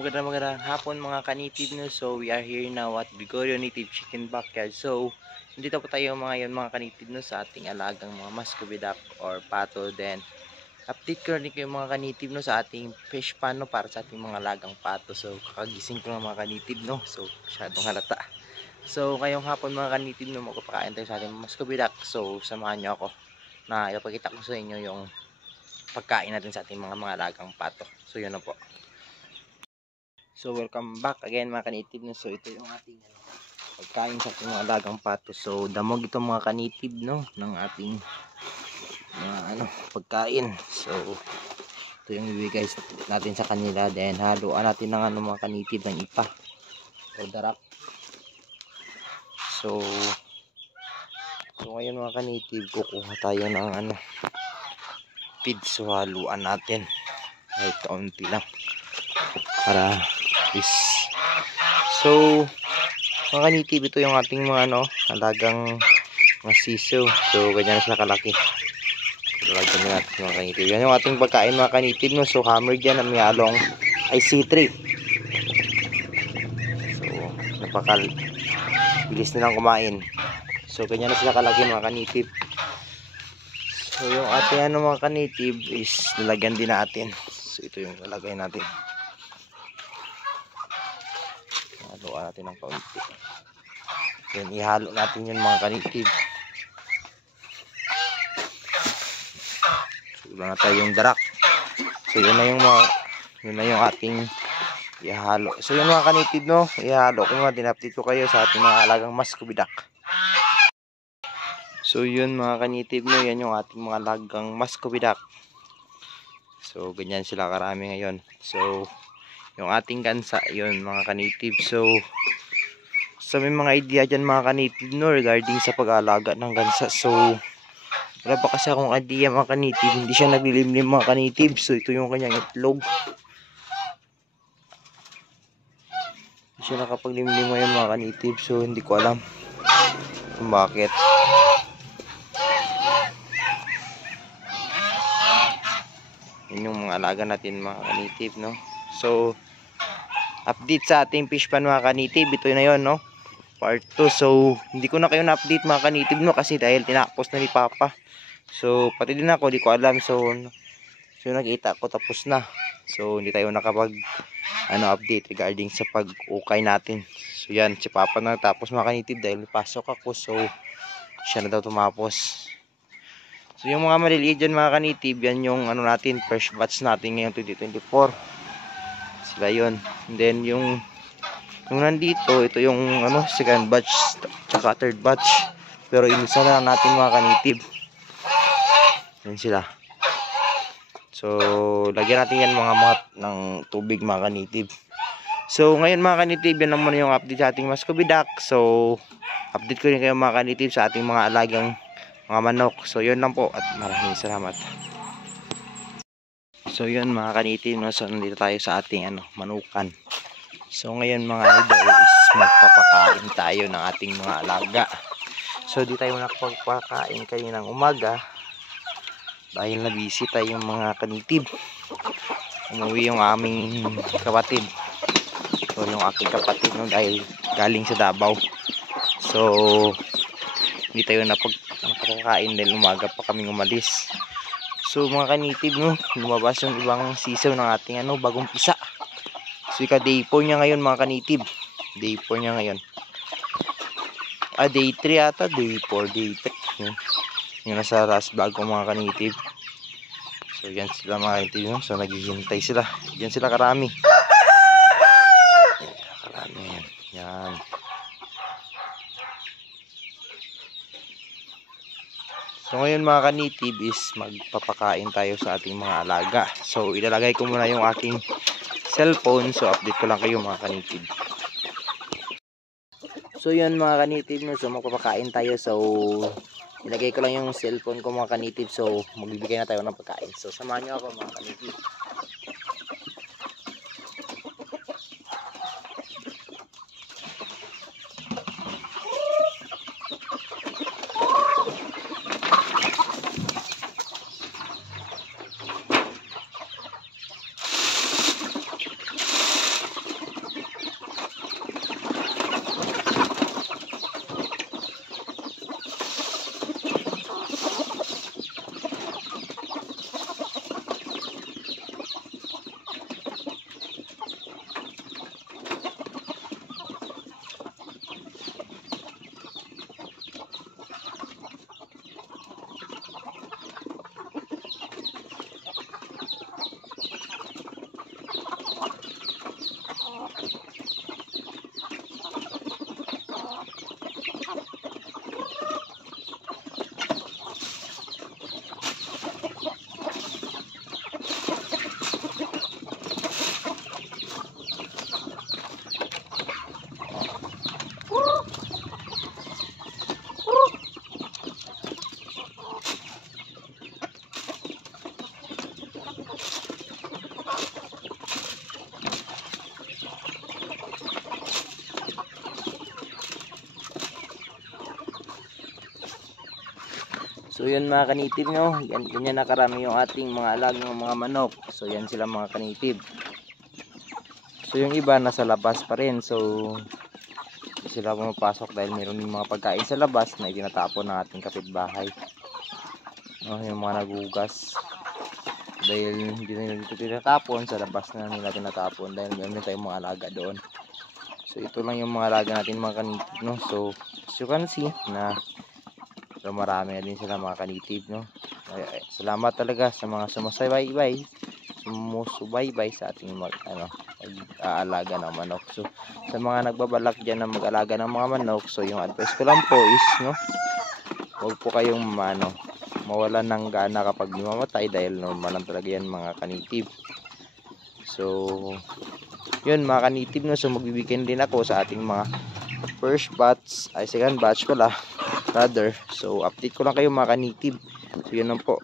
Magandang hapon mga ka-native no. So we are here now at Bigorio Native Chicken Backyard. So dito po tayo mga ka-native no sa ating alagang mga muscovy duck or pato. Then update ko rin kayo mga ka-native no sa ating fish pan no, para sa ating mga alagang pato. So kakagising ko ng mga ka-native no. So masyadong halata. So ngayong hapon mga ka-native no, magpapakain tayo sa ating muscovy duck. So samahan nyo ako na ipakita ko sa inyo yung pagkain natin sa ating mga alagang pato. So yun na po. So welcome back again mga ka-native no. So ito yung ating pagkain sa ating mga alagang pato. So damog ito mga ka-native no ng ating mga pagkain. So ito yung ibigay natin sa kanila. Then haluan natin ng mga ka-native ng ipa o darak. So ngayon mga ka-native kukuha tayo ng feed. So haluan natin kahit kaunti lang para so mga ka-native, ito yung ating mga alagang mga siso. So ganyan na sila kalaki. Lagyan natin mga ka-native. Yan yung ating pagkain mga ka-native no. So hammer dyan na may halong IC3. So napakabilis nilang kumain. So ganyan na sila kalaki mga ka-native. So yung ating mga ka-native is lalagyan din natin. So ito yung lalagay natin. Haluan natin ng kaunti. Then ihalo natin yun mga ka-native. So wala na tayong darak. So yun na yung ating ihalo. So yun mga ka-native no, ihalo ko nga, din-update ko kayo sa ating mga alagang muscovy duck. So yun mga ka-native no, yan yung ating mga alagang muscovy duck. So ganyan sila karami ngayon. So yung ating gansa, yun mga ka-native. So may mga idea dyan mga ka-native no regarding sa pag-aalaga ng gansa. So wala pa kasi akong idea mga ka-native, hindi siya naglilimlim mga ka-native. So ito yung kanyang itlog, hindi siya nakapaglimlim ngayon mga ka-native. So hindi ko alam kung bakit. Yun yung mga alaga natin mga ka-native no. So update sa ating fish pan mga ka-native, ito na yun no, part 2. So hindi ko na kayo na-update mga ka-native no, kasi dahil tinapos na ni Papa. So pati din ako, di ko alam. So nakita ko tapos na. So hindi tayo nakapag update regarding sa pag-ukay natin. So yan, si Papa na tapos mga ka-native dahil pasok ako. So siya na daw tumapos. So yung mga maliliit dyan mga ka-native, yan yung natin, first batch natin ngayong 2024. Sila yun. And then yung nandito, ito yung second batch tsaka third batch. Pero inisa na natin mga ka-native. Yan sila. So lagyan natin yan mga ng tubig mga ka-native. So ngayon mga ka-native, yan naman yung update sa ating muscovy duck. So update ko rin kayo mga ka-native sa ating mga alagang mga manok. So yun lang po at maraming salamat. So yun mga ka-native no, so nandito tayo sa ating manukan. So ngayon mga idol is magpapakain tayo ng ating mga alaga. So di tayo nakapagpakain kaninang umaga dahil na busy tayong mga ka-native. Umuwi yung aming kapatid. So yung aking kapatid no, dahil galing sa Davao. So hindi tayo napagkakain dahil umaga pa kaming umalis. So mga ka-native no, lumabas yung ibang sisaw ng ating bagong pisa. So ika day 4 niya ngayon mga ka-native. Day 4 niya ngayon. Day 3 ata, day 4, day 3. Yung nasa last vlog ko mga ka-native. So yan sila mga ka-native no. So naghihintay sila. Yan sila karami. Karami yan. Yan. So ngayon mga ka-native is magpapakain tayo sa ating mga alaga. So ilalagay ko muna yung aking cellphone. So update ko lang kayo mga ka-native. So yun mga ka-native no, so magpapakain tayo. So ilagay ko lang yung cellphone ko mga ka-native. So magbibigay na tayo ng pagkain. So samahan nyo ako mga ka-native. So yun mga kanitib no, ganyan nakarami yung ating mga alagang mga manok. So yan sila mga kanitib. So yung iba nasa labas pa rin. So hindi sila pumapasok dahil mayroon yung mga pagkain sa labas na itinatapon ng ating kapitbahay. No, yung mga nagugas. Dahil hindi na dito tinatapon, sa labas na nila tinatapon dahil meron tayong mga alaga doon. So ito lang yung mga alaga natin mga kanitib no. So as you can see na so marami na din sila mga kanitib no. Salamat talaga sa mga sumusubaybay sa ating aalaga ng manok. So sa mga nagbabalak diyan na mag-alaga ng mga manok, so yung advice ko lang po is no, huwag po kayong mawalan ng gana kapag mamatay dahil normal lang talaga yan mga kanitib. So yun mga kanitib no, so magbibigay din ako sa ating mga second batch pala rather. So update ko lang kayo mga kanitib. So yun lang po.